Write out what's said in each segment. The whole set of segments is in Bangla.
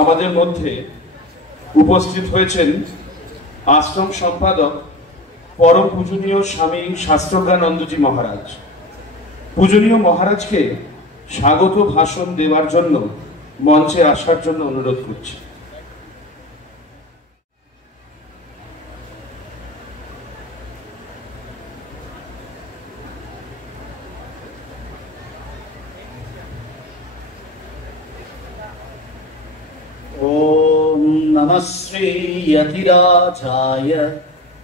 আমাদের মধ্যে উপস্থিত হয়েছেন আশ্রম সম্পাদক পরম পূজনীয় স্বামী শাস্ত্রজ্ঞানন্দজি মহারাজ। পূজনীয় মহারাজকে স্বাগত ভাষণ দেওয়ার জন্য মঞ্চে আসার জন্য অনুরোধ করছি। श्री यतिराजाय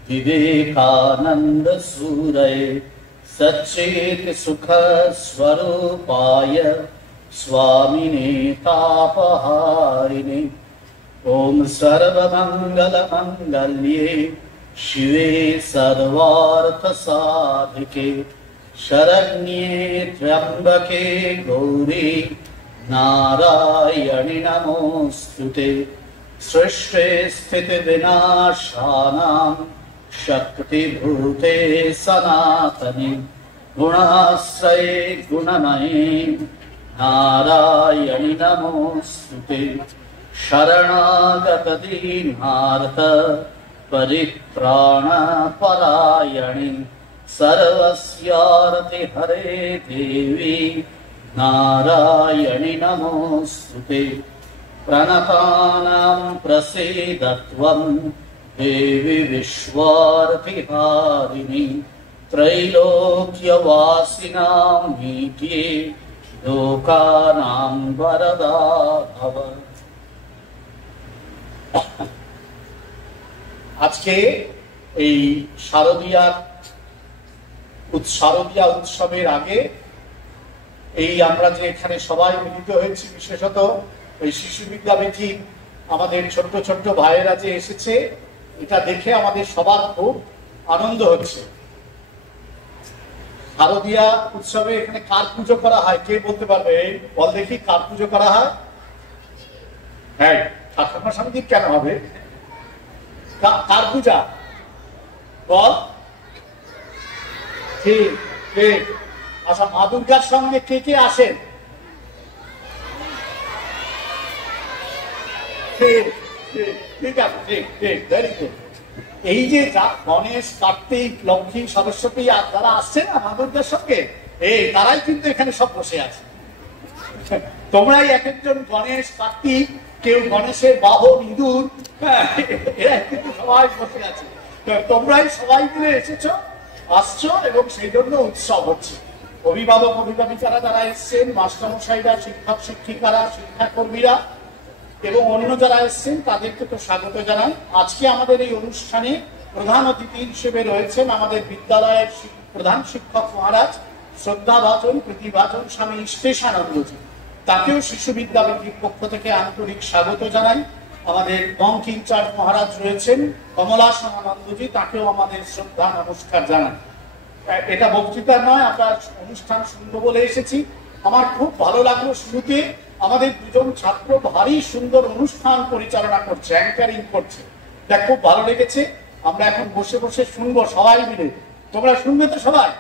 विवेकानंद सूरये सच्चेत सुख स्वरूपाय स्वामिने तापहारिणे ओम सर्वमंगल मंगल्ये शिवे सर्वार्थ साधिके शरण्ये त्र्यंबके गौरी नारायणि नमोस्तुते सृष्टे स्थिति विनाशानां शक्तिभूते सनातने गुणाश्रये गुणमये नारायणि नमोस्तुते शरणागत दीनार्थ परित्राणपरायणे सर्वस्यार्ति हरे देवी नारायणि नमोस्तुते प्रणतानां प्रसीदत्वं देवी विश्वार्थिहारिणि त्रैलोक्यवासिनां मीड्ये लोकानां वरदा भव। আজকে এই শারদীয়া উৎসবের আগে এই আমরা যে এখানে সবাই মিলিত হয়েছি, বিশেষত ওই শিশু বিদ্যাপীঠী আমাদের ছোট্ট ছোট্ট ভাইয়েরা যে এসেছে, এটা দেখে আমাদের সবার খুব আনন্দ হচ্ছে। শারদীয়া উৎসবে এখানে কার পুজো করা হয় কে বলতে পারবে? বল দেখি, কার পুজো করা হয়? হ্যাঁ, ঠাকুর সমিতির কেন হবে? কার পূজা বল? ঠিক ঠিক। আচ্ছা, মা দুর্গার সঙ্গে কে কে আসেন? ঠিক আছে, ঠিক ঠিক, ভেরি গুড। এই যে গণেশ, কার্তিক, লক্ষ্মী, সরস্বতী আর যারা আসছে না মা দুর্গার সঙ্গে, এই তারাই কিন্তু এখানে সব বসে আছে। তোমরাই এক একজন গণেশ, কার্তিক, কেউ গণেশের বাহন, ইঁদুর, এরা কিন্তু সবাই বসে আছে। তোমরাই সবাই মিলে এসেছো, আসছো, এবং সেই জন্য উৎসব হচ্ছে। অভিভাবক অভিভাবিকারা যারা এসছেন, মাস্টারমশাইরা, শিক্ষক শিক্ষিকারা, শিক্ষাকর্মীরা এবং অন্য যারা এসছেন তাদেরকে তো স্বাগত জানাই। আজকে আমাদের এই অনুষ্ঠানে প্রধান অতিথি হিসেবে রয়েছেন আমাদের বিদ্যালয়ের প্রধান শিক্ষক মহারাজ, শ্রদ্ধাভাজন প্রতিভাজন স্বামী ইষ্টেশানন্দজি। তাকেও শিশু বিদ্যাপীঠের পক্ষ থেকে আন্তরিক স্বাগত জানাই। আমাদের বঙ্ক ইনচার্জ মহারাজ রয়েছেন কমলাসনানন্দজি, তাকেও আমাদের শ্রদ্ধা নমস্কার জানাই। এটা বক্তৃতা নয়, আমরা অনুষ্ঠান শুনবো বলে এসেছি। আমার খুব ভালো লাগলো, শুরুতে আমাদের দুজন ছাত্র ভারী সুন্দর অনুষ্ঠান পরিচালনা করছে, অ্যাঙ্কারিং করছে, এটা খুব ভালো লেগেছে। আমরা এখন বসে বসে শুনবো সবাই মিলে। তোমরা শুনবে তো সবাই?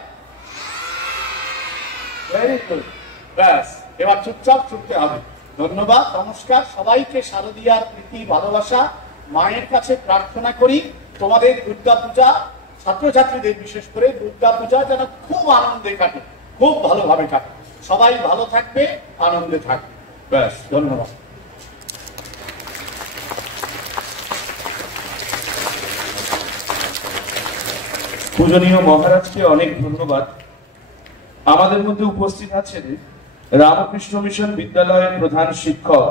ভেরি গুড, ব্যাস, এবার চুপচাপ শুনতে হবে। ধন্যবাদ, নমস্কার। সবাইকে শারদীয়ার প্রীতি ভালোবাসা, মায়ের কাছে প্রার্থনা করি তোমাদের দুর্গা পূজা, ছাত্রছাত্রীদের বিশেষ করে দুর্গা পূজা যেন খুব আনন্দে কাটে, খুব ভালোভাবে কাটে। সবাই ভালো থাকবে, আনন্দে থাকবে, ব্যাস। ধন্যবাদ। পূজনীয় মহারাজকে অনেক ধন্যবাদ। আমাদের মধ্যে উপস্থিত আছেন রামকৃষ্ণ মিশন বিদ্যালয়ের প্রধান শিক্ষক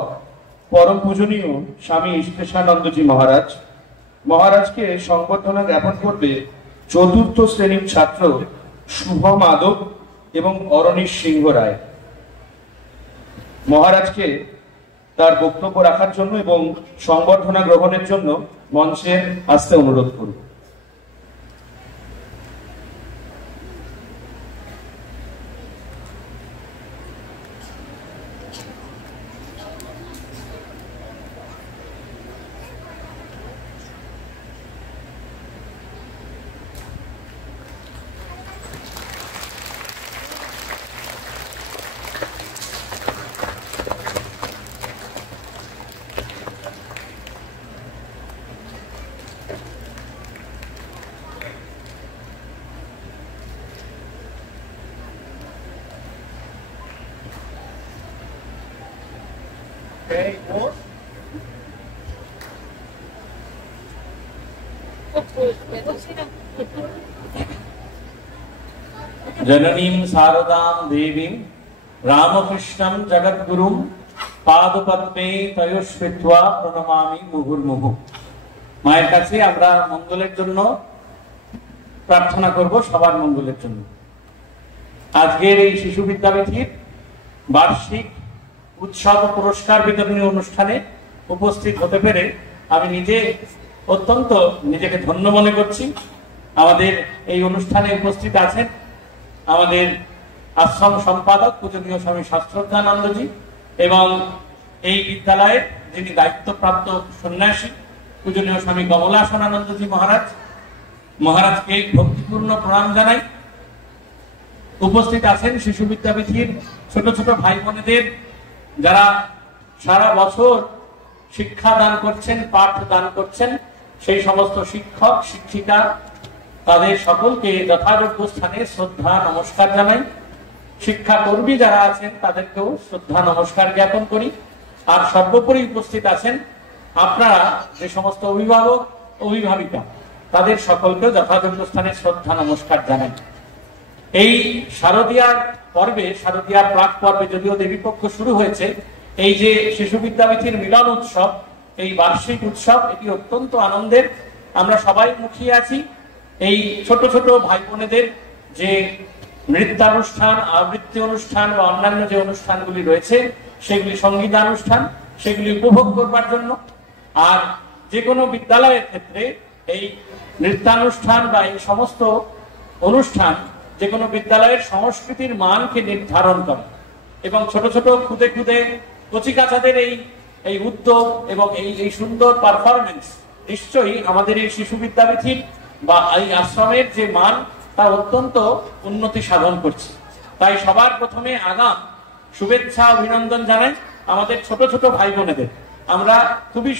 পরম পূজনীয় স্বামী ঈশানন্দজি মহারাজকে সংবর্ধনা জ্ঞাপন করবে চতুর্থ শ্রেণীর ছাত্র শুভ মাধব এবং অরণীশ সিংহ রায়। মহারাজকে তার বক্তব্য রাখার জন্য এবং সংবর্ধনা গ্রহণের জন্য মঞ্চে আসতে অনুরোধ করব। जननीं शारदां देवीं रामकृष्णं जगद्गुरुं पादपद्मे तयोस्मित्वा प्रणमामि मुहुर्मुहुः। মায়ের কাছে আমরা মঙ্গলের জন্য প্রার্থনা করব, সবার মঙ্গলের জন্য। আজকের এই শিশু বিদ্যাপীঠের বার্ষিক উৎসব পুরস্কার বিতরণী অনুষ্ঠানে উপস্থিত হতে পেরে আমি অত্যন্ত নিজেকে ধন্য মনে করছি। আমাদের এই অনুষ্ঠানে উপস্থিত আছেন আমাদের আশ্রম সম্পাদক পূজনীয় স্বামী শাস্ত্রজ্ঞানন্দজি এবং এই বিদ্যালয়ের যিনি দায়িত্বপ্রাপ্ত সন্ন্যাসী পূজনীয় স্বামী কমলাসনানন্দজি মহারাজকে ভক্তিপূর্ণ প্রণাম জানাই। উপস্থিত আছেন শিশু বিদ্যাপীঠের ছোট ছোট ভাই বোনেদের, যারা সারা বছর শিক্ষা দান করছেন, পাঠ দান করছেন, সেই সমস্ত শিক্ষক শিক্ষিকা, তাদের সকলকে যথাযোগ্য স্থানে শ্রদ্ধা নমস্কার জানাই। শিক্ষাকর্মী যারা আছেন তাদেরকেও শ্রদ্ধা নমস্কার জ্ঞাপন করি। আর সর্বোপরি উপস্থিত আছেন আপনারা যে সমস্ত অভিভাবক অভিভাবিকা, তাদের সকলকেও যথাযোগ্য স্থানে শ্রদ্ধা নমস্কার জানাই। এই শারদীয়ার পর্বে, শারদীয়ার প্রাক পর্বে যদিও দেবীপক্ষ শুরু হয়েছে, এই যে শিশু বিদ্যাপীঠের মিলন উৎসব, এই বার্ষিক উৎসব, এটি অত্যন্ত আনন্দের। আমরা সবাই মুখিয়ে আছি এই ছোট ছোট ভাই বোনেদের যে নৃত্যানুষ্ঠান, আবৃত্তি অনুষ্ঠান বা অন্যান্য যে অনুষ্ঠানগুলি রয়েছে, সেগুলি সঙ্গীতানুষ্ঠান, সেগুলি উপভোগ করবার জন্য। আর যে কোনো বিদ্যালয়ের ক্ষেত্রে এই নৃত্যানুষ্ঠান বা এই সমস্ত অনুষ্ঠান যে কোনো বিদ্যালয়ের সংস্কৃতির মানকে নির্ধারণ করে এবং ছোট ছোট খুদে খুদে কচিকাচাদের এই উদ্যোগ এবং এই সুন্দর পারফরমেন্স নিশ্চয়ই আমাদের এই শিশু বিদ্যাপীঠ বা এই আশ্রমের যে মান, তা অত্যন্ত উন্নতি সাধন করছে। তাই সবার প্রথমে আগাম শুভেচ্ছা অভিনন্দন জানাই আমাদের ছোট ছোট ভাই বোনেদের। আমরা খুবই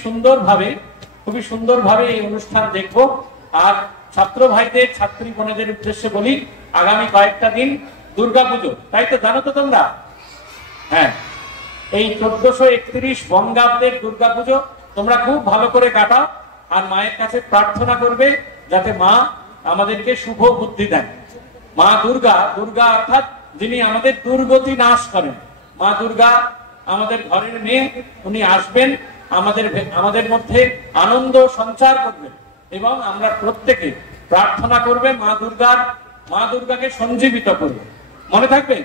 সুন্দরভাবে এই অনুষ্ঠান দেখব। আর ছাত্র ভাইদের, ছাত্রী বোনেদের উদ্দেশ্যে বলি, আগামী কয়েকটা দিন দুর্গাপুজো, তাই তো জানো তো তোমরা? হ্যাঁ, এই 1431 বঙ্গাব্দের দুর্গাপুজো তোমরা খুব ভালো করে কাটাও আর মায়ের কাছে প্রার্থনা করবে যাতে মা আমাদেরকে শুভ বুদ্ধি দেন। মা দুর্গা অর্থাৎ যিনি আমাদের দুর্গতি নাশ করেন, মা দুর্গা আমাদের ঘরের মেয়ে, উনি আসবেন, আমাদের মধ্যে আনন্দ সঞ্চার করবেন এবং আমরা প্রত্যেকে প্রার্থনা করবে মা দুর্গাকে সঞ্জীবিত করবে। মনে থাকবে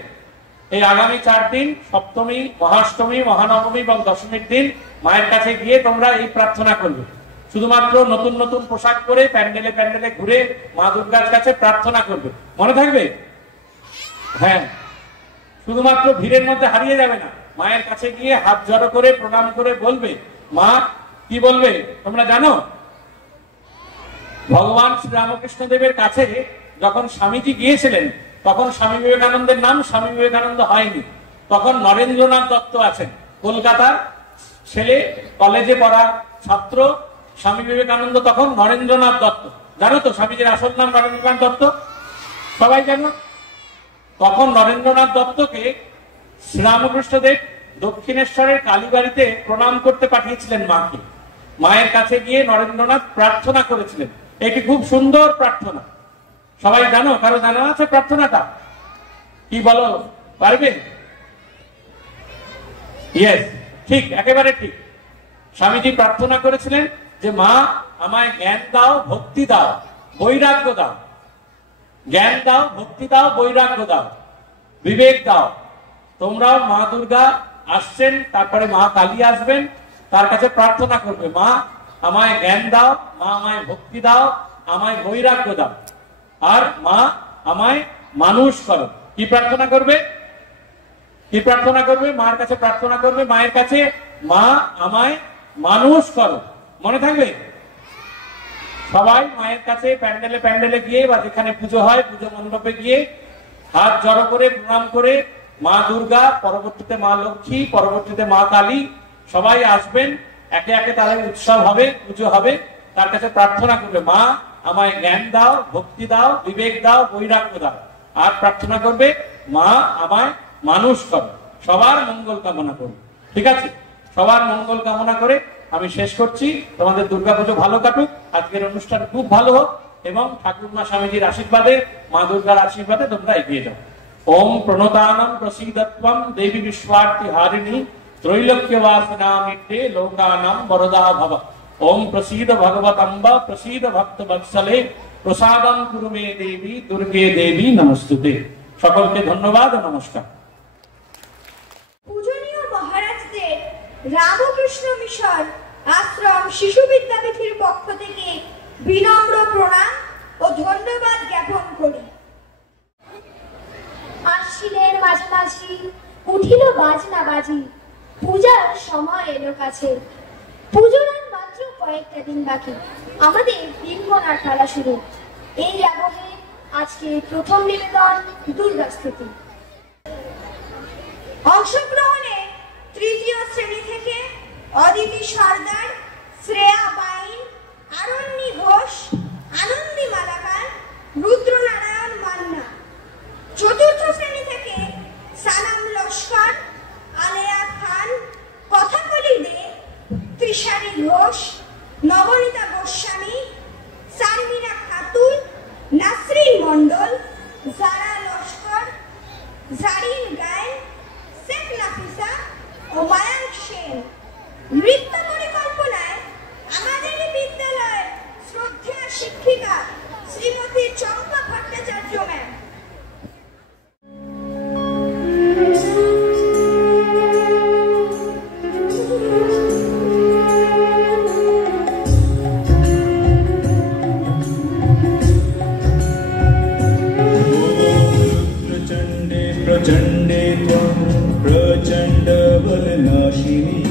এই আগামী 4 দিন, সপ্তমী, মহাষ্টমী, মহানবমী এবং দশমীর দিন মায়ের কাছে গিয়ে তোমরা এই প্রার্থনা করবে। শুধুমাত্র নতুন নতুন পোশাক পরে প্যান্ডেলে প্যান্ডেলে ঘুরে মা দুর্গার কাছে প্রার্থনা করবে, মনে থাকবে? হ্যাঁ, শুধুমাত্র ভিড়ের মধ্যে হারিয়ে যাবে না, মায়ের কাছে গিয়ে হাত জড়ো করে প্রণাম করে বলবে। মা কি বলবে তোমরা জানো? ভগবান শ্রীরামকৃষ্ণ দেবের কাছে যখন স্বামীজি গিয়েছিলেন, তখন স্বামী বিবেকানন্দের নাম স্বামী বিবেকানন্দ হয়নি, তখন নরেন্দ্রনাথ দত্ত আছেন, কলকাতার ছেলে, কলেজে পড়া ছাত্র। স্বামী বিবেকানন্দ তখন নরেন্দ্রনাথ দত্ত। জানো তো স্বামীজির আসল নাম নরেন্দ্রনাথ দত্ত? সবাই জানো? তখন নরেন্দ্রনাথ দত্তকে শ্রীরামকৃষ্ণ দেব দক্ষিণেশ্বরের কালীবাড়িতে প্রণাম করতে পাঠিয়েছিলেন মাকে। মায়ের কাছে গিয়ে নরেন্দ্রনাথ প্রার্থনা করেছিলেন। এটি খুব সুন্দর প্রার্থনা, সবাই জানো? কারো জানা আছে প্রার্থনাটা? কি বলো, পারবে? ইয়েস, ঠিক, একেবারে ঠিক। স্বামীজি প্রার্থনা করেছিলেন যে মা আমায় জ্ঞান দাও, ভক্তি দাও, বৈরাগ্য দাও। জ্ঞান দাও, ভক্তি দাও, বৈরাগ্য দাও, বিবেক দাও। তোমরাও মা দুর্গা আসছেন, তারপরে মা কালী আসবেন, তার কাছে প্রার্থনা করবে মা আমায় জ্ঞান দাও, মা আমায় ভক্তি দাও, আমায় বৈরাগ্য দাও, আর মা আমায় মানুষ করো। কি প্রার্থনা করবে? কি প্রার্থনা করবে? মার কাছে প্রার্থনা করবে, মায়ের কাছে মা আমায় মানুষ করো। মনে থাকবে? সবাই মায়ের কাছে প্যান্ডেলে প্যান্ডেলে গিয়ে বা যেখানে পুজো হয় পুজো মণ্ডপে গিয়ে হাত জড়ো করে প্রণাম করে মা দুর্গা, পরবর্তীতে মা লক্ষ্মী, পরবর্তীতে মা কালী সবাই আসবেন, একে একে তাদের উৎসব হবে, পুজো হবে, তার কাছে প্রার্থনা করবে মা আমায় জ্ঞান দাও, ভক্তি দাও, বিবেক দাও, বৈরাগ্য দাও, আর প্রার্থনা করবে মা আমায় মানুষ করো। সবার মঙ্গল কামনা করবে। ঠিক আছে? সবার মঙ্গল কামনা করে আমি শেষ করছি। তোমাদের দুর্গাপুজো ভালো কাটুক, আজকের অনুষ্ঠান খুব ভালো হোক, এবং ঠাকুরমা স্বামীজির আশীর্বাদে, মা দুর্গার আশীর্বাদে তোমরা এগিয়ে যাও। ওম প্রণতানম প্রসীদত্বম দেবী বিশ্বার্থী হারিণী ত্রৈলোক্যবাসনামিতে লোকানাম বরদা ভব। ওম প্রসীদ ভগবতম্ব প্রসীদ ভক্ত বৎসলে প্রসাদম কুরু মে দেবী দুর্গে দেবী নমস্তুতে। সকলকে ধন্যবাদ ও নমস্কার। পূজনীয় মহারাজদের রামকৃষ্ণ মিশন আশ্রম শিশু বিদ্যাপীঠের পক্ষ থেকে বিনম্র প্রণাম ও ধন্যবাদ জ্ঞাপন করি। আশ্বিনের মাঝামাঝি উঠিল বাজনা বাজি, পূজার সময় এলো কাছে। পুজোর আর মাত্র কয়েকটা দিন বাকি, আমাদের দিনগণার খেলা শুরু। এই আবহে আজকে প্রথম নিবেদন দুর্গাস্তুতি। অংশগ্রহণে তৃতীয় শ্রেণী থেকে অদিতি সর্দার, শ্রেয়া বাইন, আরণ্যী ঘোষ, আনন্দী মালাকার, রুদ্রনারায়ণ মান্না। চতুর্থ শ্রেণী থেকে সানাম লস্কর, আলেয়া খান, কথাকলি দে, তৃষারি ঘোষ, নবনীতা গোস্বামী, সারমিনা খাতুন, নাসরিন মন্ডল, জারা লস্কর, জারিন গায়েন, শেখ নাফিসা ও মায়াঙ্ক সেন। নৃত্য পরিকল্পনায় আমাদের বিদ্যালয়ের শ্রদ্ধেয় শিক্ষিকা শ্রীমতী চম্পা ভট্টাচার্য ম্যাম। प्रचण्डे त्वं प्रचण्ड बलनाशिनी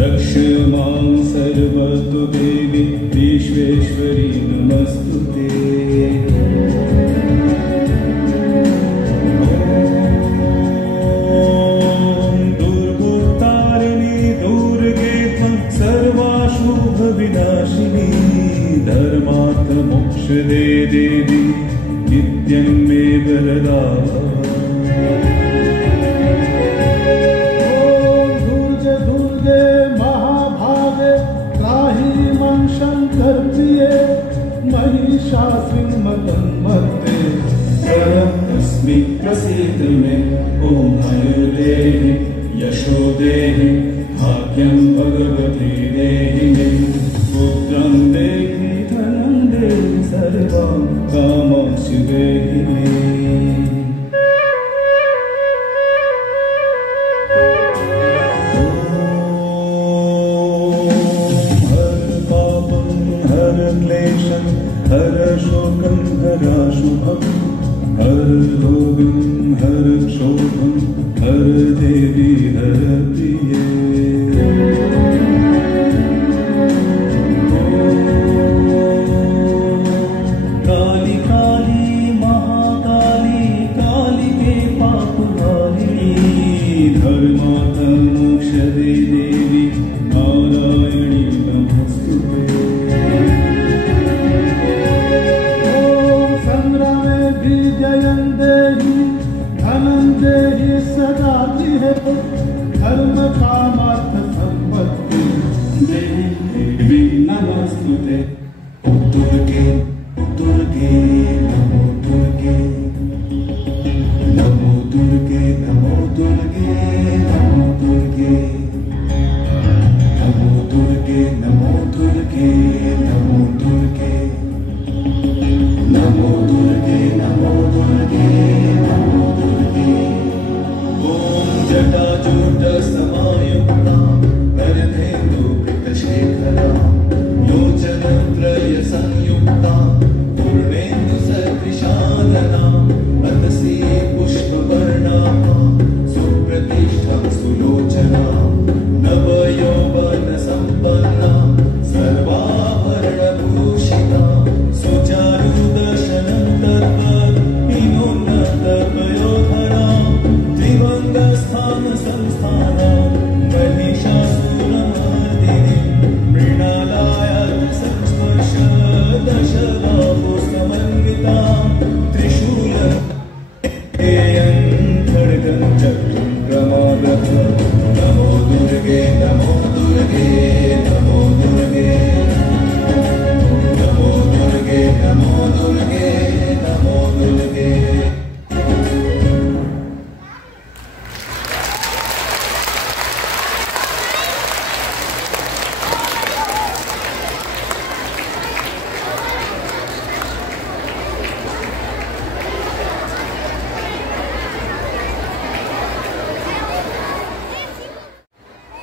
रक्ष मां सर्वतो देवी विश्वेश्वरी नमस्तुते। ॐ दुर्गोत्तारिणी दुर्गे त्वं सर्वाशुभविनाशिनी धर्मार्थमोक्षदे देवी नित्यं मे वरदा। शंकर प्रिय महिषासुर मदन्मते अस्मि प्रसीद मे। ॐ हनुदेहि यशो देहि भाग्यं भगवती देहि मे। पुत्रं देहि धनं देहि सर्वं कामांशु देहि मे। हर शोकं हराशुभं हर रोगं हर क्षोभं हर देवी हर प्रिये। काली काली महाकाली कालिके पापहारिणी धर्मार्थ मोक्षदे देवी नारायणी नमस्तुते। जयं देहि धनं देहि सदा दिहे धर्म कामार्थ संपत्ति देहि देवी नमस्तुते। दुर्गे दुर्गे नमो दुर्गे नमो दुर्गे नमो दुर्गे नमो दुर्गे। सुलोचना नवयौवन संपन्ना सर्वाभरणभूषिता सुचारुदर्शनं तत्पयोधरा त्रिभंगस्थान संस्थाना महिषासुरमर्दिनी मृणालाय संस्पर्श दशबाहु समन्विता त्रिशूल खड्गं चक्रं प्रमादः नमो दुर्गे नमो दुर्गे नमो दुर्गे नमो दुर्गे नमो दुर्गे नमो दुर्गे।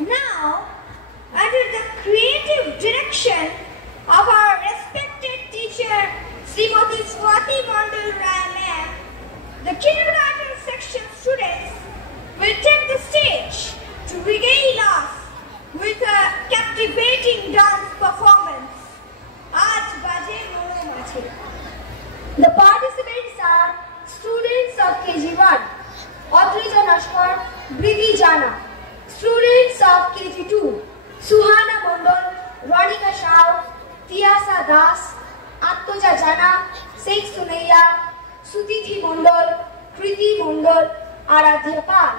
Now, under the creative direction of our respected teacher, Srimati Swati Mandal Rai ma'am, the kindergarten section students will take the stage to regale us with a captivating dance performance. Aaj baje mono mache. The participants are students of KG1, Audrey Nashkar, Bridi Jana. Students of KG2, Suhana Mondol, Ronika Shao, Tiasa Das, Attoja Jana, Sheikh Sunaiya, Sutithi Mondol, Kriti Mondol, Aradhya Pal.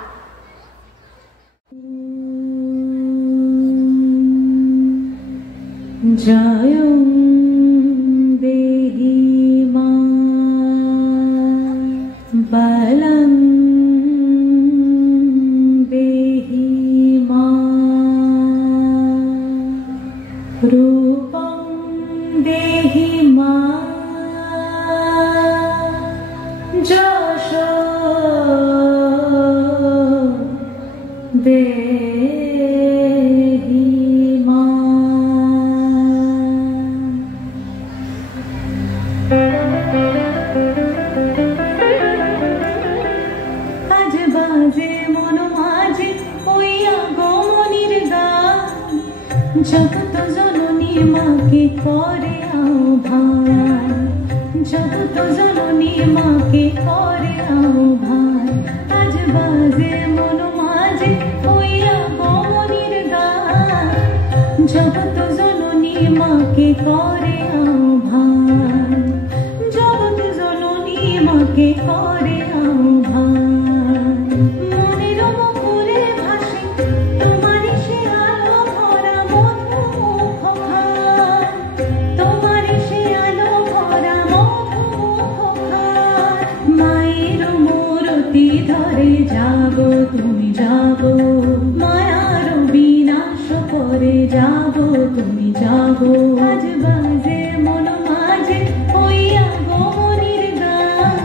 Jayam Dehi Ma Balam रूपं देहि मा जशो देहि मा। आज बाजे मनो माजे ओया गोमनिर गान जगत जननी माके करे आह्वान जगत जननी माके करे आह्वान आज बाजे मनो माजे ओया गोमनिर गान जगत जननी माके करे आह्वान जगत जननी माके करे आह्वान মনের মুখরে ভাসে তোমারই সে আলো ভরা মধুমুখ খান তোমারই সে আলো ভরা মধুমুখ খান মায়ের মূরতি ধরে যাবো তুমি যাবো মায়ার বিনাশ করে যাবো তুমি যাবো আজ বাজে মন মাঝে হইয়া গোমনির গান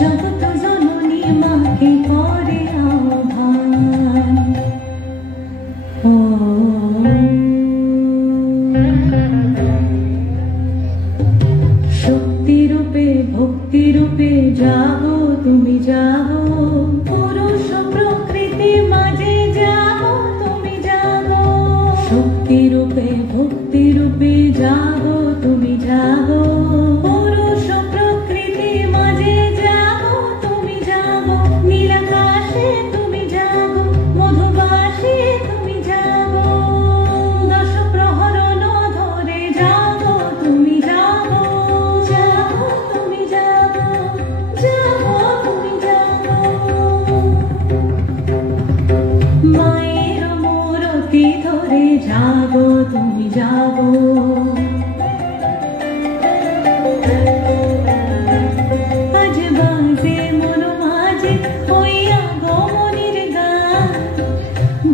জগত জননী মাকে করে আহ্বান ও শক্তি রূপে ভক্তি রূপে যাবো তুমি যাবো পুরুষ প্রকৃতি মাঝে যাবো তুমি যাবো শক্তি রূপে ভক্তি রূপে যাবো তুমি যাবো পুরুষ প্রকৃতি মাঝে যাবো তুমি যাবো নীলাকাশে তুমি যাবো মধুবাসে তুমি যাবো দশ প্রহরণ ধরে যাবো তুমি যাবো যাবো তুমি যাবো যাবো তুমি যাবো মায়ের মূরতি ধরে যাবো তুমি যাবো আজ বাজে মন মাঝে হইয়া গোমনির গান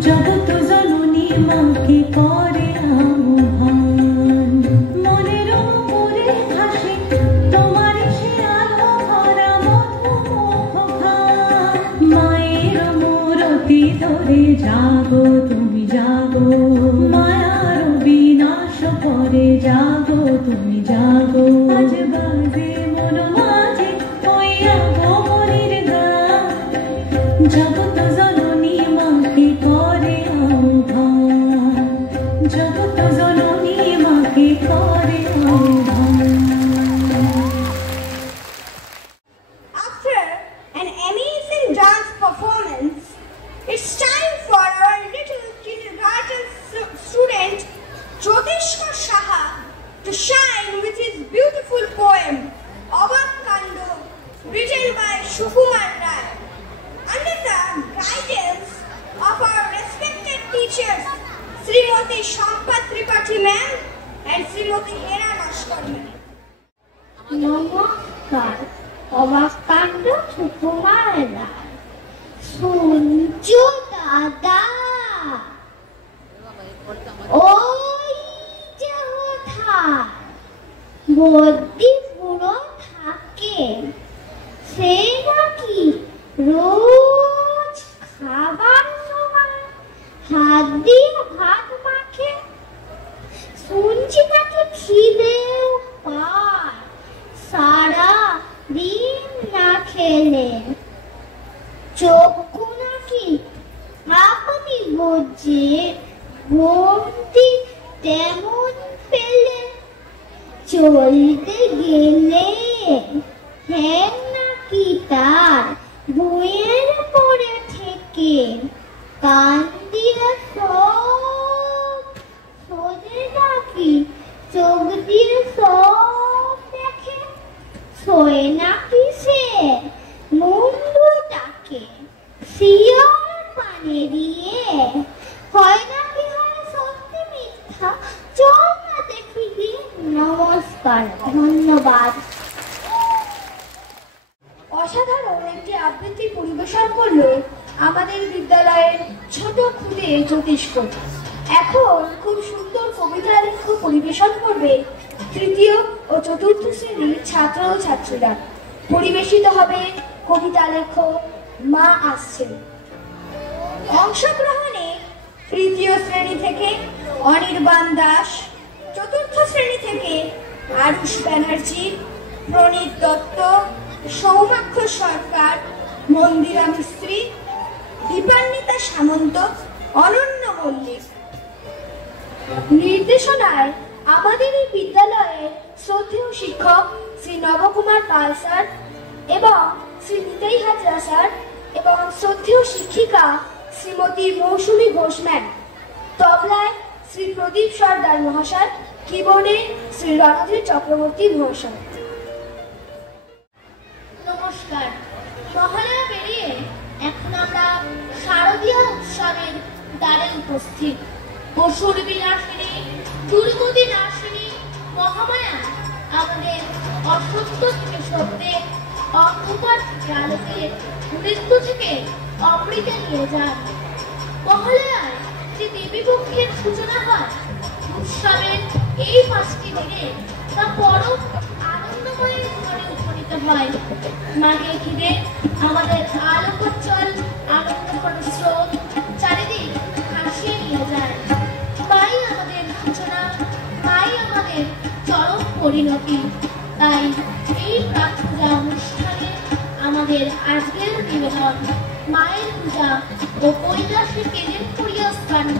জগত জননী মাকে করে আহ্বান মনের মুখরে ভাসে তোমার সে আলো ভরা মধুমুখ খান মায়ের মূরতি ধরে যাবো তুমি যাবো মায়ার বিনাশ করে যাবো তুমি যাবো আজ বাজে মন মাঝে হইয়া গোমনির গান জগত জননী মাকে student Jyotishkar Saha to shine with his beautiful poem Obak Kando, written by Sukumar Rai. Under the guidance of our respected teachers Srimati Shampat Tripathi ma'am and Srimati Hera Nashkar ma'am. নমস্কার, অবাক কাণ্ড সুকুমার রায়। শুনছো দাদা, ওই যে কোথায় বদ্যি পুরো থাকে, সে নাকি রোজ খাবার সময় হাত দিয়ে ভাত মাখে। শুনছি নাকি খিদেও পায় সারা দিন না খেলে। চক্ষু নাকি আপনি বোঝে ঘুমটি তেমন পেলে। চলতে গেলে হ্যাঁ নাকি তার বইয়ের পরে থেকে কান দিয়ে সব সোজে নাকি চোখ দিয়ে সব দেখে। শোয় নাকি সে মুন্ডুটাকে শিয়র পানে দিয়ে। হয় নাকি হয় সত্যি মিথ্যা, চল না দেখি দিন। নমস্কার, ধন্যবাদ। অসাধারণ একটি আবৃত্তি পরিবেশন করলো আমাদের বিদ্যালয়ের ছোট খুদে জ্যোতিষ্কর। এখন খুব সুন্দর কবিতা লেখক পরিবেশন করবে তৃতীয় ও চতুর্থ শ্রেণীর ছাত্র ও ছাত্রীরা। পরিবেশিত হবে কবিতা লেখক মা আসছেন। অংশগ্রহণে তৃতীয় শ্রেণী থেকে অনির্বাণ দাস, চতুর্থ শ্রেণী থেকে আরুষ ব্যানার্জি, প্রণীত দত্ত, সৌমাক্ষ সরকার, মন্দিরা মিস্ত্রি, দীপান্বিতা সামন্ত, অনন্য মল্লিক। নির্দেশনায় আমাদের এই বিদ্যালয়ের শ্রদ্ধেয় শিক্ষক শ্রী নবকুমার পাল স্যার এবং শ্রী নিতাই হাজরা স্যার এবং শ্রদ্ধেয় শিক্ষিকা শ্রীমতী মৌসুমী ঘোষ ম্যাম। তবলায় শ্রী প্রদীপ সর্দার মহাশয়, কিবোর্ডে শ্রী রণধীর চক্রবর্তী মহাশয়। নমস্কার। মহালয়া পেরিয়ে এখন আমরা শারদীয় উৎসবের দ্বারে উপস্থিত। অসুর বিলাসিনী, দুর্গতি নাশিনী মহামায়া আমাদের অসত্য থেকে সত্যে, অন্ধকার থেকে আলোকে, মৃত্যু থেকে অমৃতে নিয়ে যান। মহালয়ায় যে দেবী পক্ষের সূচনা হয়, উৎসবের এই 5টি দিনে তা পরম আনন্দময় ঘরে উপনীত হয়। মাঘে ঘিরে আমাদের আলোকোজ্জ্বল আনন্দঘন স্রোত চারিদিক ভাসিয়ে নিয়ে যায়। মাই আমাদের সূচনা, মাই আমাদের চরম পরিণতি। তাই এই প্রাক পূজা অনুষ্ঠানে আমাদের আজকের নিবেদন মায়ের পূজা ও কৈলাসের কেজের পুরিয়া স্কান্ড।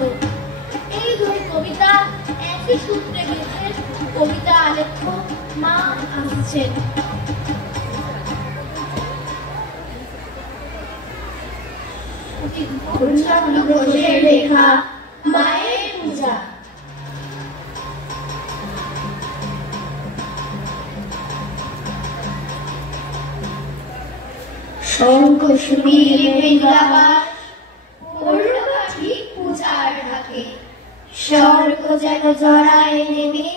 এই দুই কবিতা একই সূত্রে গেছে। কবিতা আলেখ্য মা আসছেন। লেখা মায়ের পূজা। শঙ্খ সুনীল বৃন্দাবাস পূর্ণকাঠি পূজার ঢাকে। স্বর্গ যেন জড়ায় নেমে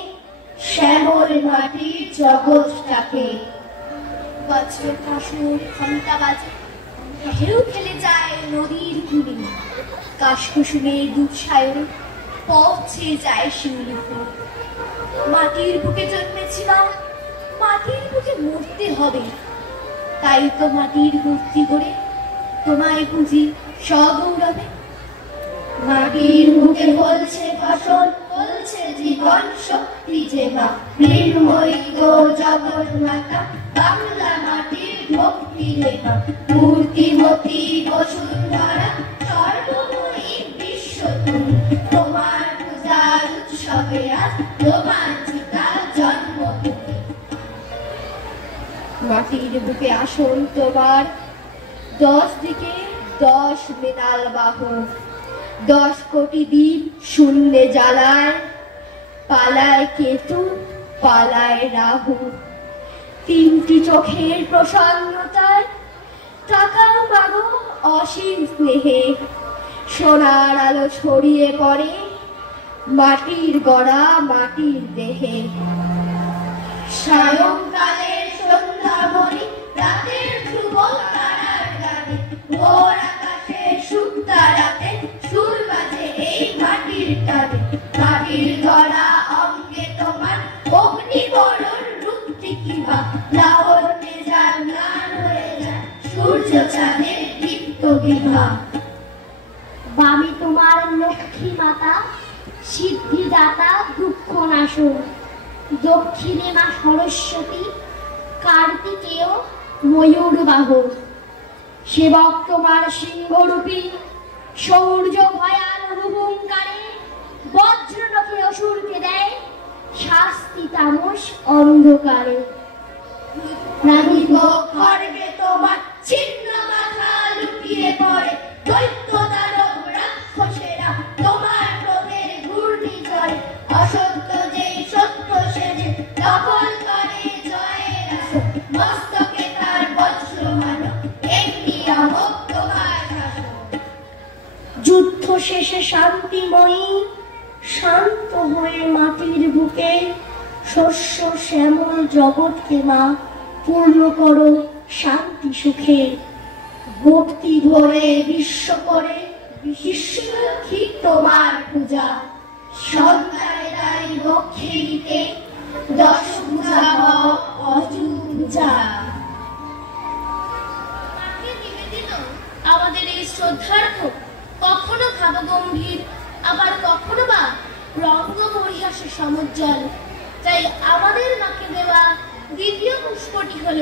শ্যামল মাটির জগৎটাকে। বজ্র কাশুর ঘন্টা বাজে, ঢেউ খেলে যায় নদীর কুলি। কাশকুসুমে দুঃসায়নে পৌঁছে যায় শিউলি ফুল। মাটির বুকে জন্মেছিলাম, মাটির বুকে মরতে হবে। তাই তো মাটির মূর্তি করে তোমায় পুঁজি সগৌরবে। মাটির বুকে বলছে ভাষণ, বলছে জীবন শক্তি যে মা। মৃন্ময়ী গো জগৎ মাতা, বাংলা মাটির ভক্তি রেখা। মূর্তিমতী বসুন্ধরা, সর্বময়ী বিশ্ব তুমি। তোমার পূজার উৎসবে আজ রোমাঞ্চিতা জন্মভূমি। মাটির বুকে আসন তোমার, 10 দিকে 10 মৃণাল বাহু। 10 কোটি দ্বীপ শূন্যে জ্বালায়, পালায় কেতু পালায় রাহু। 3টি চোখের প্রসন্নতায় তাকাও মাগো অসীম স্নেহে। সোনার আলো ছড়িয়ে পড়ে মাটির গড়া মাটির দেহে। সায়ংকালের সন্ধ্যামণি রাতের ধ্রুব তারার গানে, ভোর আকাশে শুকতা রাতে সুর বাজে এই মাটির টানে। মাটির গড়া অঙ্গে তোমার অগ্নি বরণ রূপটি কিবা, লাবণ্যে যার ম্লান হয়ে যায় সূর্য চাঁদের দীপ্ত বিভা। বামি তোমার লক্ষ্মী মাতা, সিদ্ধিদাতা দুঃখ নাশক। দক্ষিণে মা সরস্বতী, কার্তিকেয় ময়ূর বাহক। সেবক তোমার সিংহরূপী, সৌর্য ভয়াল হুহুঙ্কারে বজ্র নখে অসুরকে দেয় শাস্তি তামস অন্ধকারে। খড়গে তোমার ছিন্ন মাথা লুকিয়ে পড়ে, দৈত্য দানব রাক্ষসেরা তোমার ক্রোধের ঘূর্ণিঝড়ে। অসত্য যে সত্য সেজে দখল করে জয়ের আসন, মস্তকে তার বজ্রমান এমনি আমক তোমার শাসন। যুদ্ধ শেষে শান্তিময়ী শান্ত হয়ে মাটির বুকে শস্য শ্যামল জগৎকে মা পূর্ণ করো শান্তি সুখে। ভক্তি ধরে বিশ্ব করে বিশ্বলক্ষ্মী তোমার পূজা, সন্তানেরাই বক্ষে নিতে 10 পূজা অযুজা। আমাদের এই শ্রদ্ধার্থ কখনো ভাবগম্ভীর, আবার কখনো বা রঙ্গ পরিহাসে সমুজ্জ্বল। তাই আমাদের মাকে দেওয়া দ্বিতীয় পুষ্পটি হল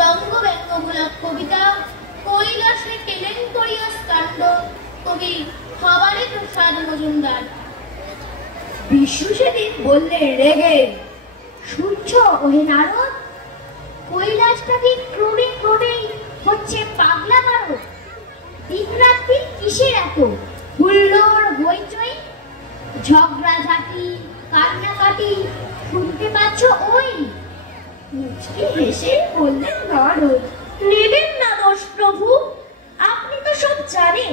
রঙ্গ ব্যঙ্গমূলক কবিতা কৈলাসে কেলেঙ্করিয়া কাণ্ড, কবি খবরে প্রসাদ মজুমদার। বিষ্ণু সেদিন বললে রেগে, শুনছ ওহে নারদ, কৈলাসটাকে ক্রমে ক্রমেই হচ্ছে পাগলা মারো। দিনরাত্রি কিসের এত হুল্লোড় হইচই, ঝগড়াঝাটি কান্নাকাটি শুনতে পাচ্ছ ওই? মুচকি হেসে বললেন নারদ, নেবেন না দোষ প্রভু, আপনি তো সব জানেন,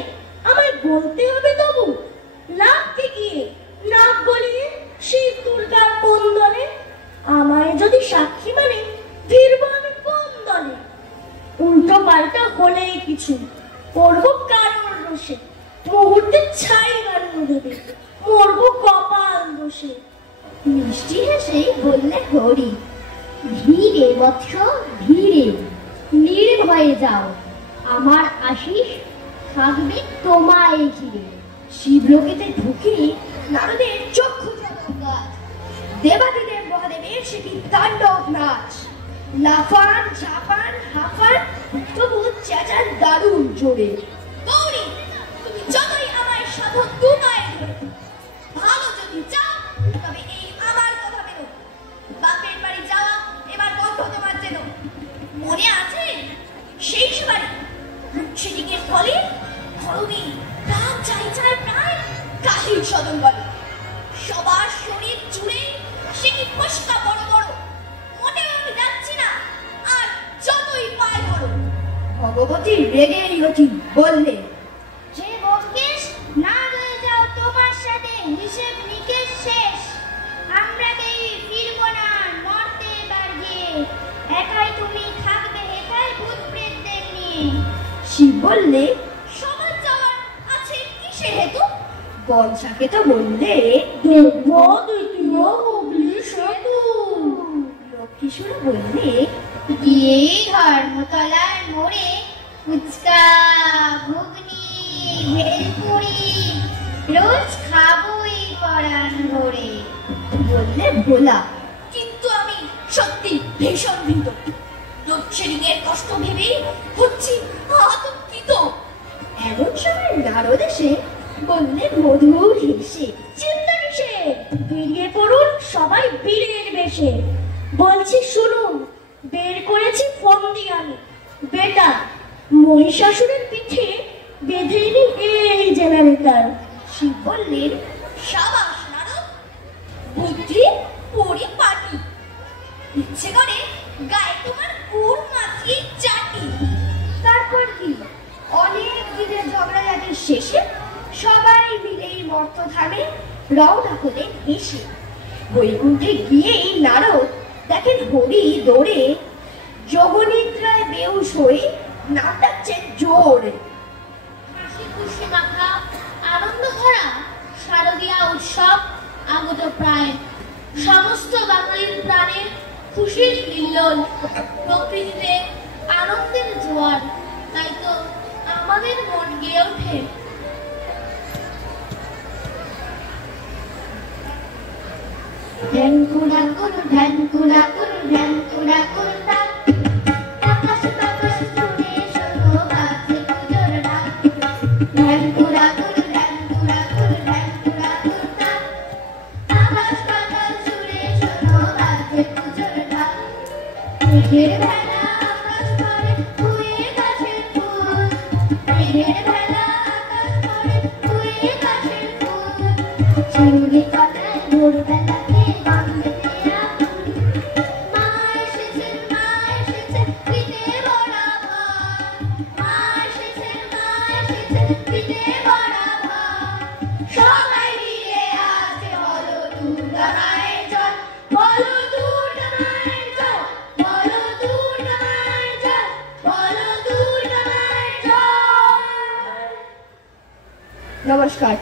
আমায় বলতে হবে তবু। নাককে গিয়ে নাক গলিয়ে শিব দুর্গার কোন দলে, আমায় যদি সাক্ষী মানে ফিরব আমি কোন দলে? উল্টো পাল্টা হলেই কিছু পড়বো কারোর দোষে, মুহূর্তে ছাই বানিয়ে দেবে মরবো কপাল দোষে। মিষ্টি হেসেই বললে হরি, ধীরে বৎস ধীরে, নির্ভয়ে যাও, আমার আশিস থাকবে তোমায় ঘিরে। শিবলোকেতে ঢুকে নারদের চক্ষু জগৎ, দেবাদিদেব মহাদেবের সে কি তাণ্ডব নাচ। লাফান ঝাপান হাফান তবু চেঁচান দারুণ জোরে, গৌরী তুমি যতই আমায় সাধো তোমায় ধরে, ভালো যদি চাও তবে এই আমার কথা মেনো। বাপের বাড়ি যাওয়া এবার বন্ধ তোমার যেন। মনে আছে সেই বাড়ি সেদিকের ফলে ধরণী প্রাণ চাই চায় প্রায় কাহিল সদন বলে। সবার শরীর জুড়ে সে কি ফসকা বড় বড়, মোটেও আমি যাচ্ছি না, আর যতই পায় ধরো। ভগবতী রেগেই অতি বললে, যে বঙ্কেশ না রয়ে যাও তোমার সাথে হিসেব নিকেশ শেষ। আমরা কেই ফিরব না মরতে এবার গিয়ে, একাই তুমি থাকবে একাই ভূত প্রেতদের নিয়ে। শিব বললে, সমাজ যাওয়ার আছে কিসে হেতু? বর্ষাকে তো বললে, দেখব দ্বিতীয় হুগলি সেতু। লক্ষ্মীশ্বর বললে, গিয়ে ধর্মতলার মোড়ে ফুচকা ঘুগনি ভেলপুরি রোজ খাবই পরাণ ভরে। বললে ভোলা, কিন্তু আমি সত্যি ভীষণ ভীত, লোডশেডিংয়ের কষ্ট ভেবে হচ্ছি আতঙ্কিত। এমন সময় নারদ এসে বললে মধুর হেসে, চিন্তা কিসে, বেরিয়ে পড়ুন সবাই বীরের বেশে। বলছি শুনুন, বের করেছি ফন্দি আমি, বেটা মহিষাসুরের পিঠে বেঁধে নিন এই জেনারেটর। বললেন, সাবাস নারদ, বুদ্ধি পরিপাটি, ইচ্ছে করে গায়ে তোমার গুড় মাখিয়ে চাটি। তারপর কি? অনেক দিনের ঝগড়াঝাটির শেষে সবাই মিলেই মর্তধামে রওনা হলেন হেসে। বৈকুণ্ঠে গিয়েই নারদ দেখেন হরি দৌড়ে যোগনিদ্রায় বেহুশ হয়ে নাম ডাকছেন জোরে। হাসি খুশি মাখা আনন্দ ভরা শারদীয়া উৎসব আগত প্রায়, সমস্ত বাঙালির প্রাণে খুশির হিল্লোল, প্রকৃতিতে আনন্দের জোয়ার, তাই তো আমাদের মন গেয়ে ওঠে। ধ্যান কুড়া কুড় ধ্যান কুড়া কুড় ধ্যান কুড়া কুড় ডাক, আকাশ বাতাস জুড়ে শোনো বাজে পুজোর ডাক। ধ্যান কুড়া কুড় ধ্যান কুড়া কুড় ধ্যান কুড়া কুড় ডাক, আকাশ বাতাস জুড়ে শোনো বাজে পুজোর ডাক। মেঘের ভেলা আকাশ ভরে ধুয়ে গাছের ফুল, মেঘের ভেলা আকাশ ভরে ধুয়ে গাছের ফুল। শিউলি পাতায় ভোরবেলাতে বাঁধবে আগুন, মা এসেছেন দিতে ভরা ভার। মা এসেছেন দিতে ভরা ভার। সবাই মিলে আছে বলো দুর্গা মায়ের জয়, বলো দুর্গা মায়ের জয়, বলো দুর্গা মায়ের জয়, বলো দুর্গা মায়ের জয়। নমস্কার।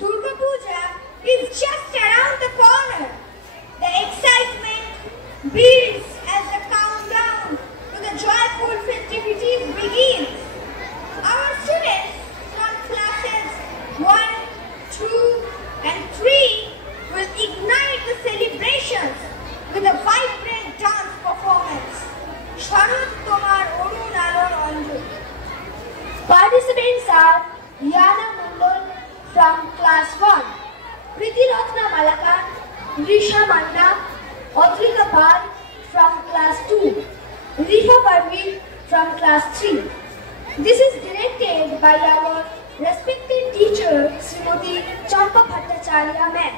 Durga Puja is just around the corner. The excitement builds as the countdown to the joyful festivities begins. Our students from classes 1, 2, and 3 will ignite the celebrations with a vibrant dance performance. Sharad Tomar Orun Alon Anju. Participants are Yana Mundal from class 1, Priti Ratna Malakar, Risha Manna, Adrika Pal from class 2, Riha Parveen from class 3. This is directed by our respected teacher, Srimati Champa Bhattacharya ma'am.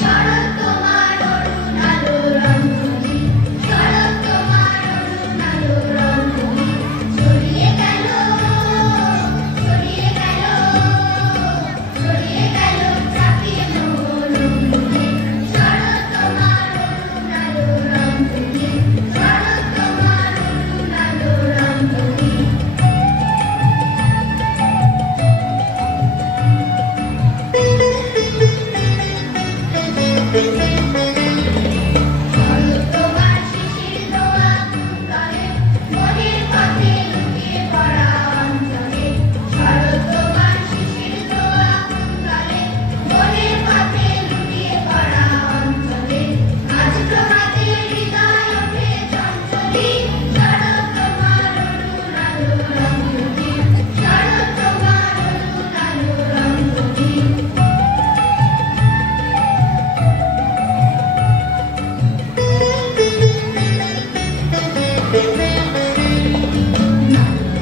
শরৎ তোমার অরুণ আলো রঞ্জনী, শরৎ তোমার অরুণ আলো রঞ্জনী, ছড়িয়ে গেল, ছড়িয়ে গেল, ছড়িয়ে গেল চাপিয়ে মরুভূমি। শরৎ তোমার অরুণ আলো রঞ্জনী, শরৎ তোমার অরুণ আলো রঞ্জনী। শরৎ তোমার শিশির দোয়া কুঙ্কালে, মনের পথে লুকিয়ে পড়া অঞ্চলে। শরৎ তোমার শিশির দোয়া কুঙ্কালে, মনের পথে লুকিয়ে পড়া অঞ্চলে। আজ প্রভাতে হৃদয় ওঠে চঞ্চলী, শরৎ তোমার অরুণ আলো রঞ্জনী, শরৎ তোমার অরুণ আলো রঞ্জনী।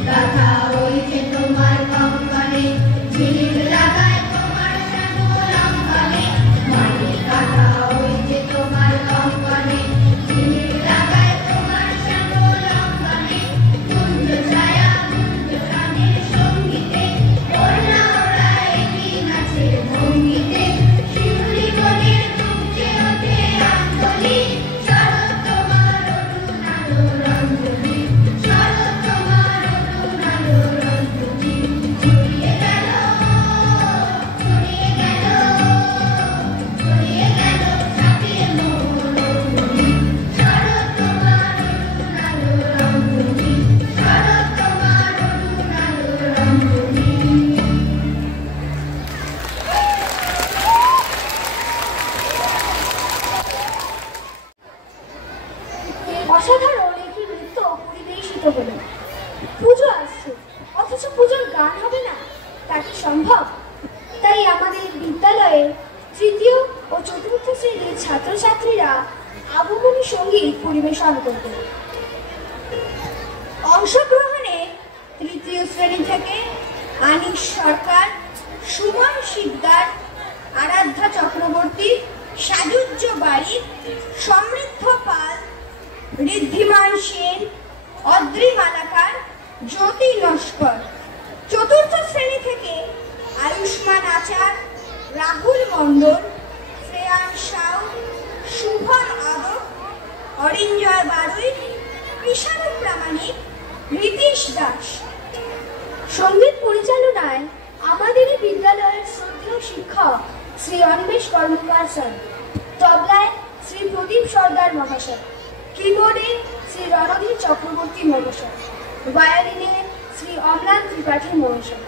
রাধা ওই যে তোমার কঙ্কনে, ঝিলিক লাগায় তোমার শ্যামল অঙ্গনে। মাটি কাটা ওই যে তোমার কঙ্কনে, ঝিলিক লাগায় তোমার শ্যামল অঙ্গনে। কুঞ্জ ছায়া কুঞ্জ প্রাণের সঙ্গীতে, ওড়না ওড়ায় একই নাচের ভঙ্গিতে। শিউলি বনের তুঞ্জে ওঠে আঞ্জলি, শরৎ তোমার অরুণ আলো রঞ্জনী, শরৎ তোমার অরুণ আলো রঞ্জনী। ছড়িয়ে গেল, ছড়িয়ে গেল, ছড়িয়ে গেল চাপিয়ে মরুভূমি। শরৎ তোমার অরুণ আলো রঞ্জনী, শরৎ তোমার অরুণ আলো রঞ্জনী। অসাধারণ একটি নৃত্য পরিবেশিত হলো। পুজো আসছে, অথচ অথচ পুজোর গান হবে না, তা কি সম্ভব? তাই আমাদের বিদ্যালয়ে তৃতীয় ও চতুর্থ শ্রেণীর ছাত্রছাত্রীরা আগমনী সঙ্গীত পরিবেশন করবে। অংশগ্রহণে তৃতীয় শ্রেণী থেকে আনিস সরকার, সুমন শিকদার, আরাধ্যা চক্রবর্তী, সাজুজ্য বাড়ি, সমৃদ্ধ পাল, ঋদ্ধিমান সেন, অদ্রি মালাকার, জ্যোতি নস্কর। চতুর্থ শ্রেণী থেকে আয়ুষ্মান আচার, রাহুল মণ্ডল, শ্রেয়ান সাউ, শুভম আদক, অরিঞ্জয় বারুই, কৃষাণু প্রামাণিক, রীতিশ দাস। সঙ্গীত পরিচালনায় আমাদেরই বিদ্যালয়ের শ্রদ্ধেয় শিক্ষক শ্রী অন্বেষ কর্মকার স্যার, তবলায় শ্রী প্রদীপ সর্দার মহাশয়, কিবোর্ডে শ্রী রণধীর চক্রবর্তী মহাশয়, ভায়োলিনে শ্রী অম্লান ত্রিপাঠী মহাশয়।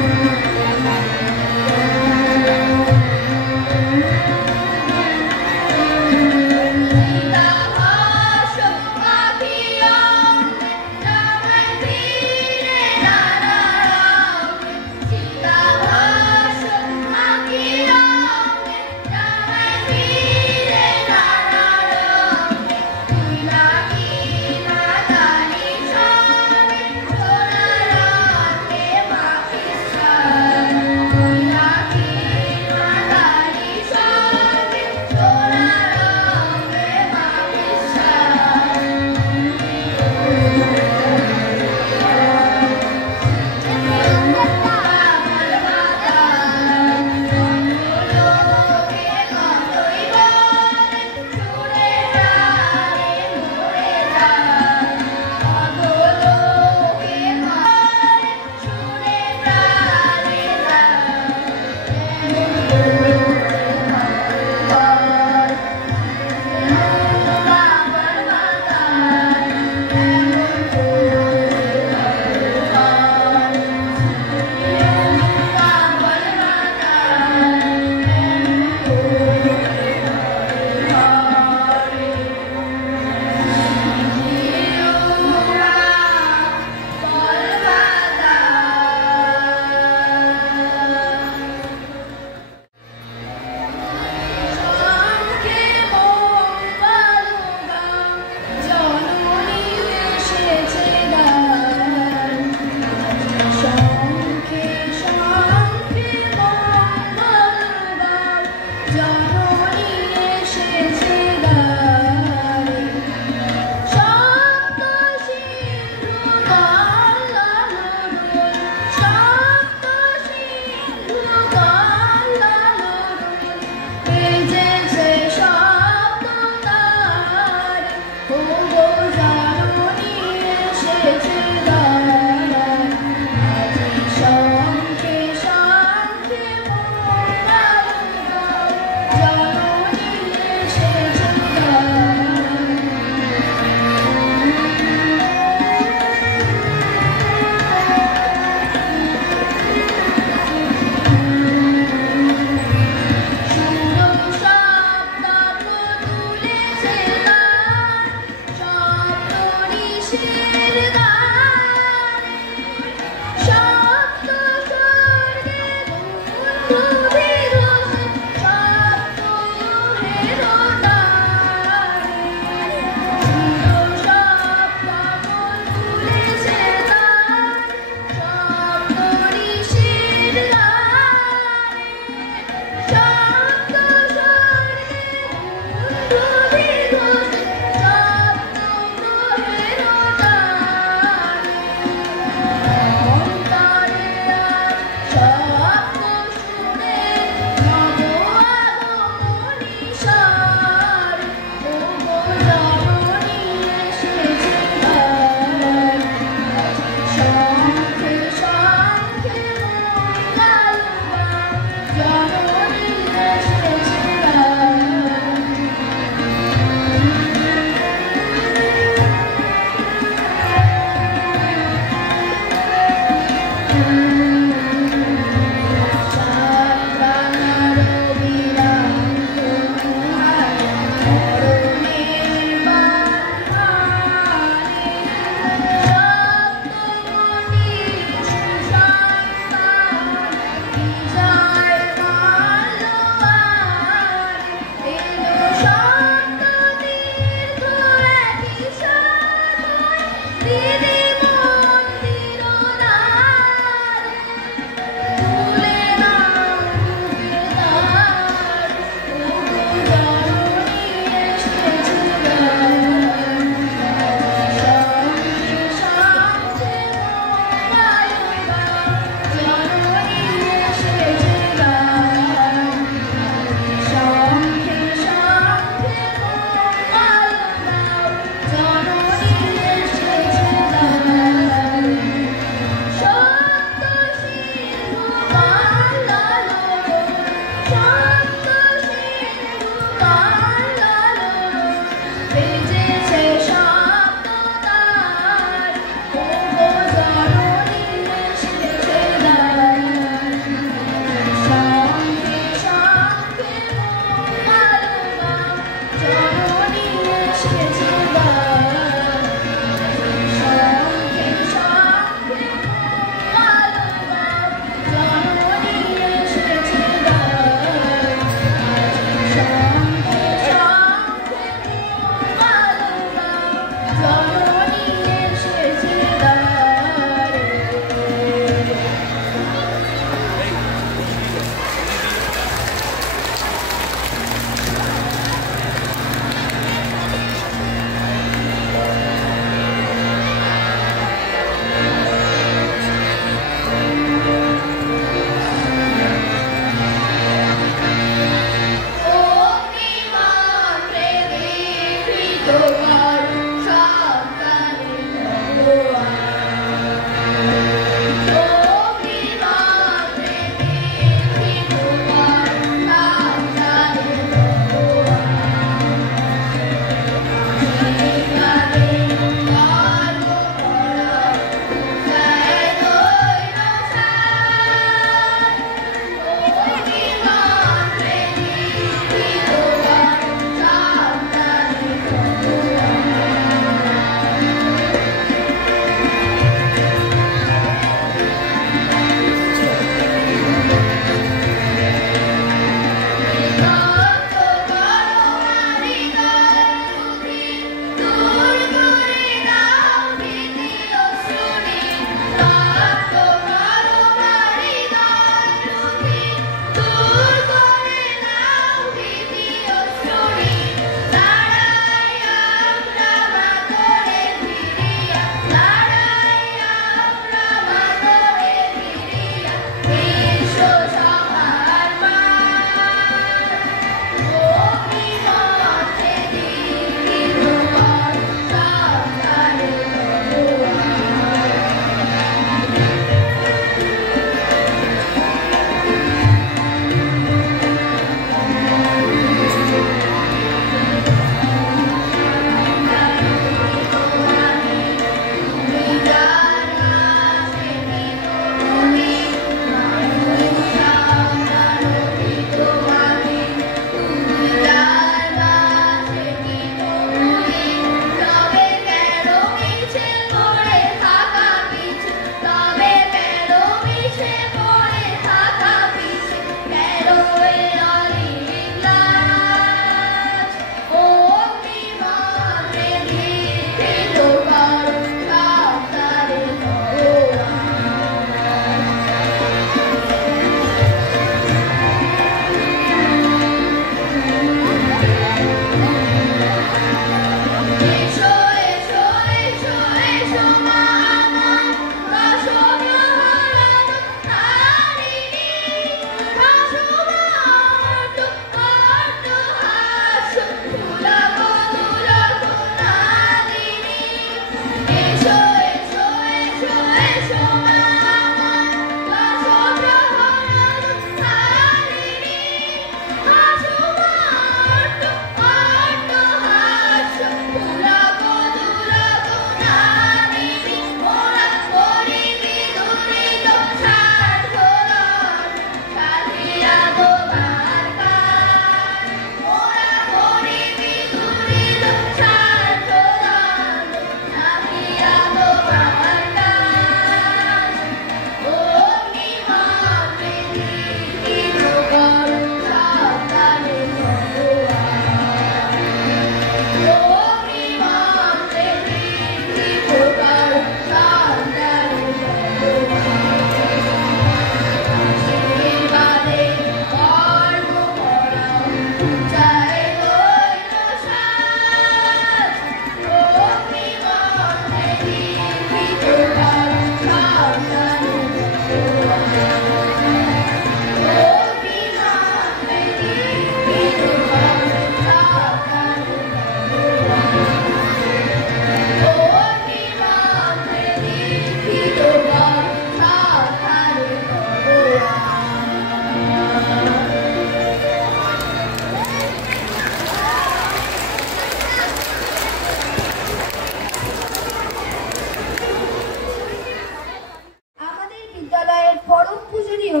পরম পূজনীয়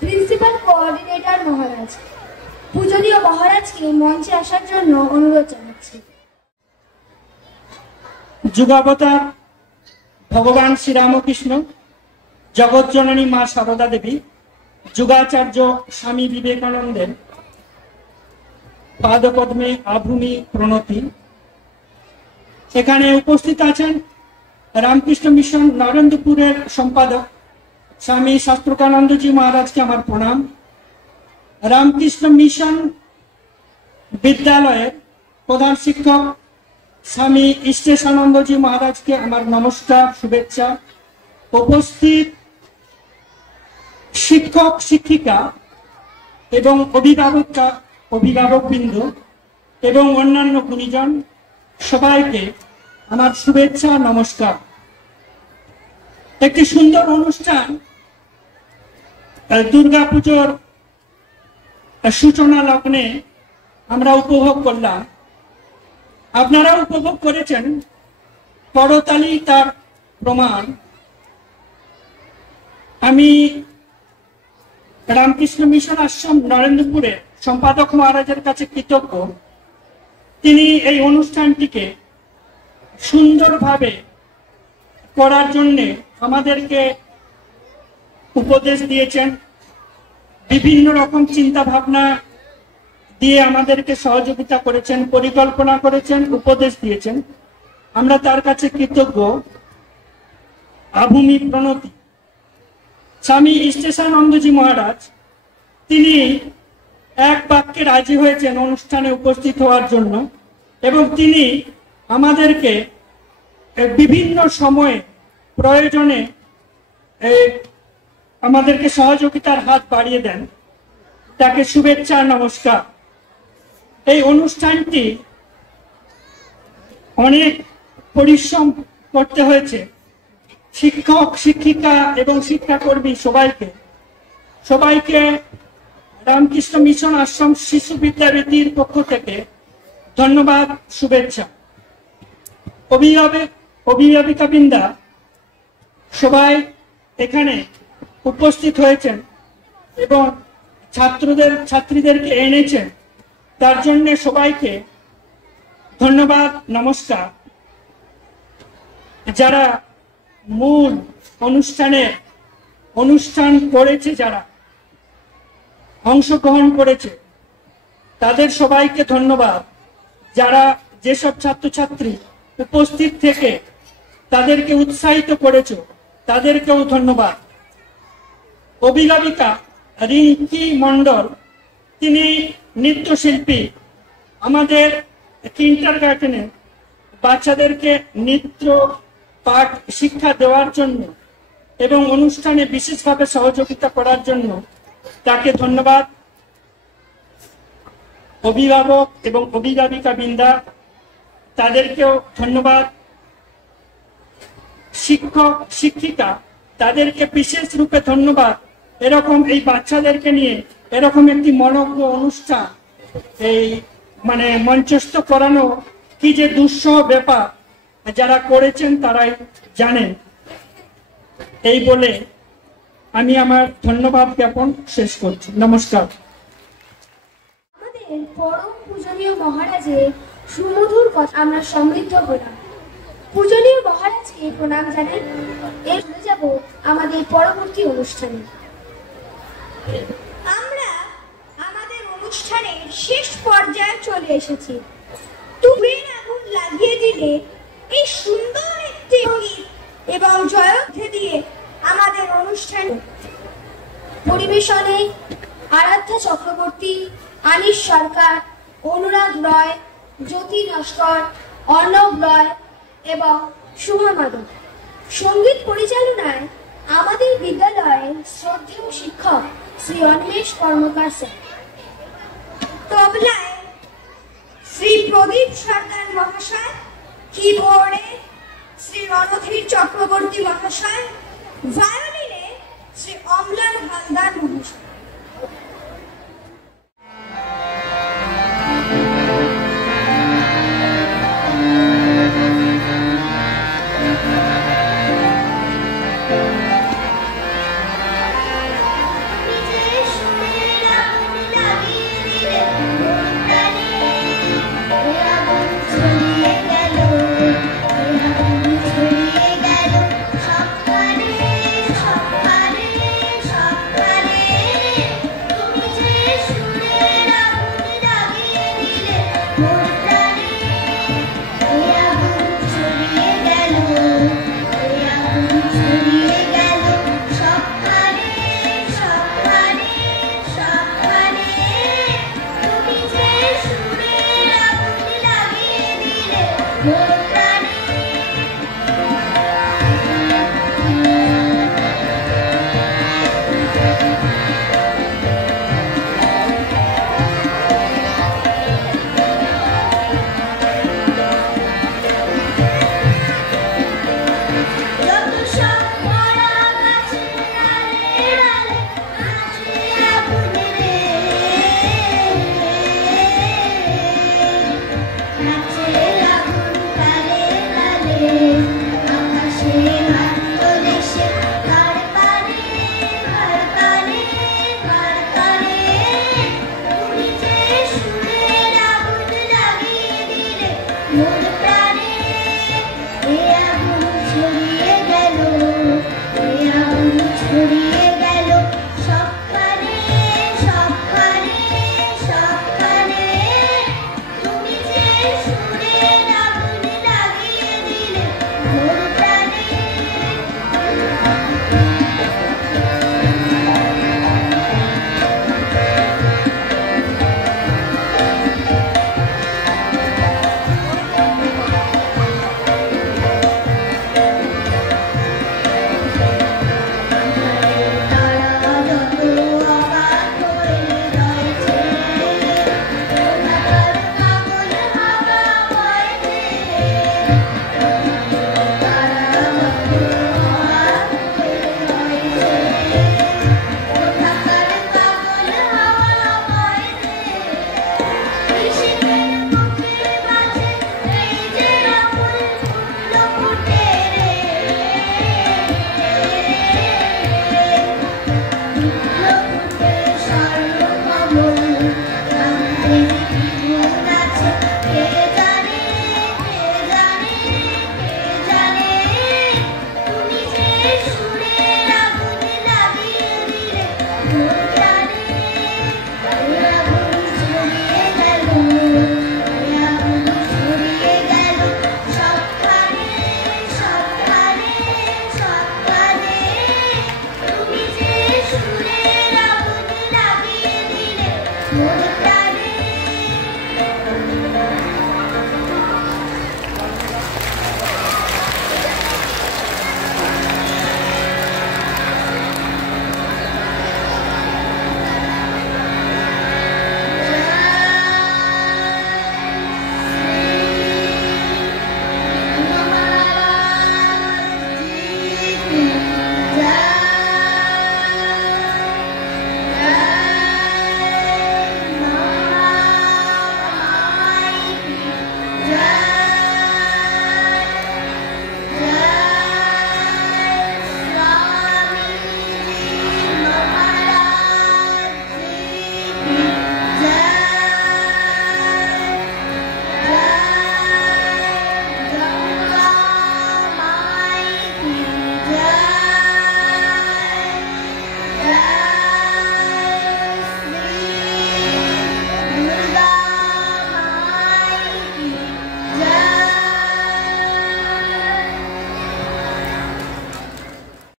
প্রিন্সিপাল কোঅর্ডিনেটর মহারাজ। পূজনীয় মহারাজকে মঞ্চে আসার জন্য অনুরোধ জানাচ্ছি। যুগাবতার ভগবান শ্রীরামকৃষ্ণ, জগৎ জননী মা সারদা দেবী, যুগাচার্য স্বামী বিবেকানন্দের পাদপদ্মে আভূমি প্রণতি। এখানে উপস্থিত আছেন রামকৃষ্ণ মিশন নরেন্দ্রপুরের সম্পাদক স্বামী শাস্ত্রকানন্দজি মহারাজকে আমার প্রণাম। রামকৃষ্ণ মিশন বিদ্যালয়ের প্রধান শিক্ষক স্বামী ইষ্টেশানন্দজি মহারাজকে আমার নমস্কার, শুভেচ্ছা। উপস্থিত শিক্ষক শিক্ষিকা এবং অভিভাবকবৃন্দ এবং অন্যান্য গুণীজন সবাইকে আমার শুভেচ্ছা, নমস্কার। একটি সুন্দর অনুষ্ঠান দুর্গাপুজোর সূচনা লগ্নে আমরা উপভোগ করলাম। আপনারা উপভোগ করেছেন, করতালি তার প্রমাণ। আমি রামকৃষ্ণ মিশন আশ্রম নরেন্দ্রপুরে সম্পাদক মহারাজের কাছে কৃতজ্ঞ। তিনি এই অনুষ্ঠানটিকে সুন্দরভাবে করার জন্য আমাদেরকে উপদেশ দিয়েছেন, বিভিন্ন রকম চিন্তা ভাবনা দিয়ে আমাদেরকে সহযোগিতা করেছেন, পরিকল্পনা করেছেন, উপদেশ দিয়েছেন। আমরা তার কাছে কৃতজ্ঞ। আভূমি প্রণতি। স্বামী ইষ্টেশানন্দজি মহারাজ তিনি এক বাক্যে রাজি হয়েছেন অনুষ্ঠানে উপস্থিত হওয়ার জন্য, এবং তিনি আমাদেরকে বিভিন্ন সময়ে প্রয়োজনে আমাদেরকে সহযোগিতার হাত বাড়িয়ে দেন। তাকে শুভেচ্ছা, নমস্কার। এই অনুষ্ঠানটি অনেক পরিশ্রম করতে হয়েছে শিক্ষক, শিক্ষিকা এবং শিক্ষাকর্মী সবাইকে রামকৃষ্ণ মিশন আশ্রম শিশু বিদ্যাবেদীর পক্ষ থেকে ধন্যবাদ, শুভেচ্ছা। অভিভাবিকাবৃন্দা সবাই এখানে উপস্থিত হয়েছেন এবং ছাত্রীদেরকে এনেছেন, তার জন্য সবাইকে ধন্যবাদ, নমস্কার। যারা মূল অনুষ্ঠান করেছে, যারা অংশগ্রহণ করেছে, তাদের সবাইকে ধন্যবাদ। যারা যেসব ছাত্রছাত্রী উপস্থিত থেকে তাদেরকে উৎসাহিত করেছে, তাদেরকেও ধন্যবাদ। অভিভাবিকা রিঙ্কি মন্ডল, তিনি নৃত্যশিল্পী। আমাদের কিন্ডারগার্টেনে বাচ্চাদেরকে নৃত্য পাঠ শিক্ষা দেওয়ার জন্য এবং অনুষ্ঠানে বিশেষভাবে সহযোগিতা করার জন্য তাকে ধন্যবাদ। অভিভাবক এবং অভিভাবিকা বৃন্দা, তাদেরকেও ধন্যবাদ। শিক্ষক শিক্ষিকা, তাদেরকে বিশেষ রূপে ধন্যবাদ। এরকম এই বাচ্চাদেরকে নিয়ে এরকম একটি মনোজ্ঞ অনুষ্ঠান মঞ্চস্থ করানো কি যে দুঃসহ ব্যাপার, যারা করেছেন তারাই জানেন। এই বলে আমি আমার ধন্যবাদ জ্ঞাপন শেষ করছি। নমস্কার। আমাদের পরম পূজনীয় মহারাজের সুমধুর কথা আমরা সমৃদ্ধ হলাম। পূজনীয় মহারাজকে প্রণাম জানাই। এর যাব আমাদের পরবর্তী অনুষ্ঠানে। আমরা আমাদের অনুষ্ঠানের শেষ পর্যায়ে চলে এসেছি। তুমের আগুন লাগিয়ে দিলে এই সুন্দর একটি সঙ্গীত এবং জয়ধ্বনি দিয়ে আমাদের অনুষ্ঠান পরিবেশনে আরাধ্যা চক্রবর্তী, আনিস সরকার, অনুরাগ রয়, জ্যোতি নস্কর, অর্ণব রয় এবং সুমা মাদক। সঙ্গীত পরিচালনায় আমাদের বিদ্যালয়ের শ্রদ্ধেয় শিক্ষক শ্রী অন্বেষ কর্মকার স্যার। তবলায় শ্রী প্রদীপ সরকার মহাশয়, কিবোর্ডে শ্রী রণধীর চক্রবর্তী মহাশয়, ভায়োলিনে শ্রী অমলান হালদার মহাশয়।